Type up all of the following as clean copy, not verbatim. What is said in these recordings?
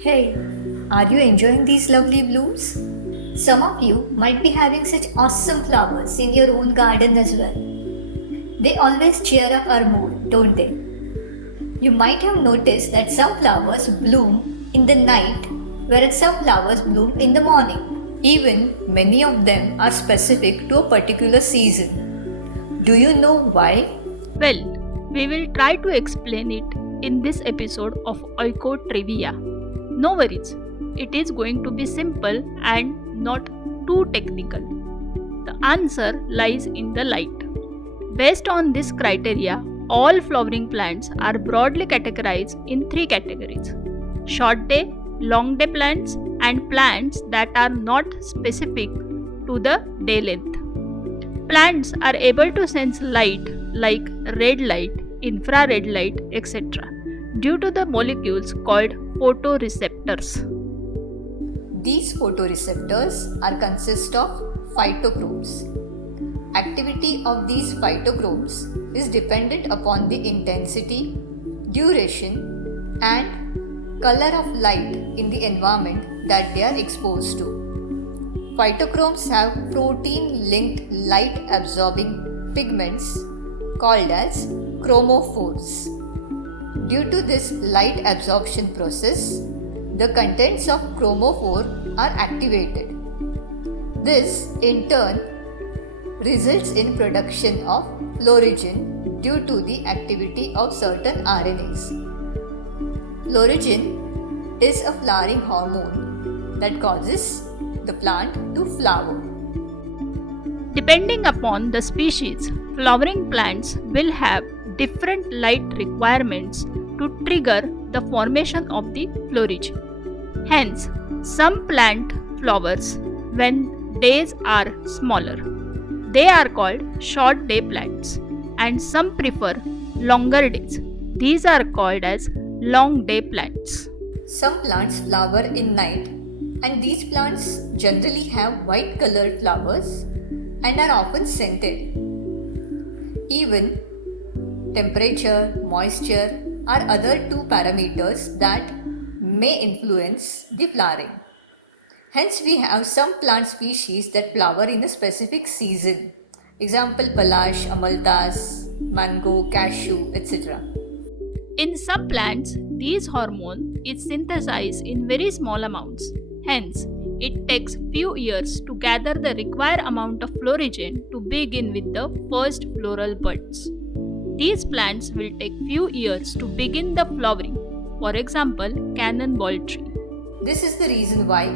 Hey, are you enjoying these lovely blooms? Some of you might be having such awesome flowers in your own garden as well. They always cheer up our mood, don't they? You might have noticed that some flowers bloom in the night, whereas some flowers bloom in the morning. Even many of them are specific to a particular season. Do you know why? Well, we will try to explain it in this episode of Oiko Trivia. No worries, it is going to be simple and not too technical. The answer lies in the light. Based on this criteria, all flowering plants are broadly categorized in three categories: short day, long day plants, and plants that are not specific to the day length. Plants are able to sense light like red light, infrared light, etc. due to the molecules called photoreceptors. These photoreceptors are consist of phytochromes. Activity of these phytochromes is dependent upon the intensity, duration, and color of light in the environment that they are exposed to. Phytochromes have protein-linked light-absorbing pigments called as chromophores. Due to this light absorption process, the contents of chromophore are activated. This, in turn, results in production of fluorogen due to the activity of certain RNAs. Fluorogen is a flowering hormone that causes the plant to flower. Depending upon the species, flowering plants will have different light requirements to trigger the formation of the fluorogen. Hence, some plant flowers when days are smaller. They are called short day plants, and some prefer longer days. These are called as long day plants. Some plants flower in night, and these plants generally have white colored flowers and are often scented. Even temperature, moisture are other two parameters that may influence the flowering. Hence, we have some plant species that flower in a specific season. Example, palash, amalthas, mango, cashew, etc. In some plants, these hormone is synthesized in very small amounts. Hence, it takes few years to gather the required amount of fluorogen to begin with the first floral buds. These plants will take few years to begin the flowering. For example, cannonball tree. This is the reason why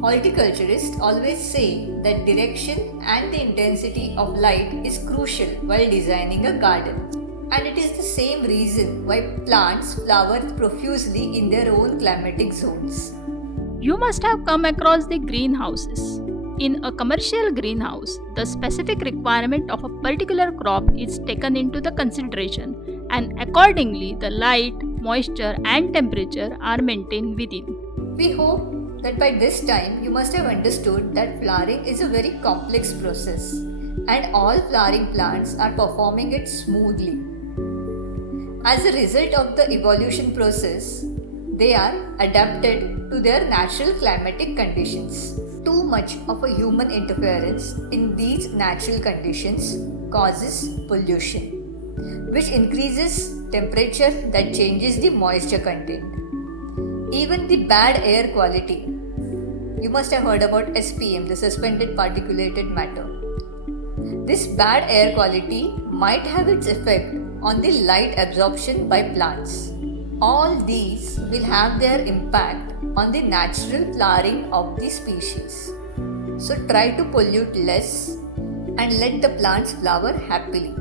horticulturists always say that direction and the intensity of light is crucial while designing a garden. And it is the same reason why plants flower profusely in their own climatic zones. You must have come across the greenhouses. In a commercial greenhouse, the specific requirement of a particular crop is taken into the consideration, and accordingly the light, moisture and temperature are maintained within. We hope that by this time you must have understood that flowering is a very complex process and all flowering plants are performing it smoothly. As a result of the evolution process, they are adapted to their natural climatic conditions. Too much of a human interference in these natural conditions causes pollution, which increases temperature that changes the moisture content. Even the bad air quality. You must have heard about SPM, the suspended particulated matter. This bad air quality might have its effect on the light absorption by plants. All these will have their impact on the natural flowering of the species. So try to pollute less and let the plants flower happily.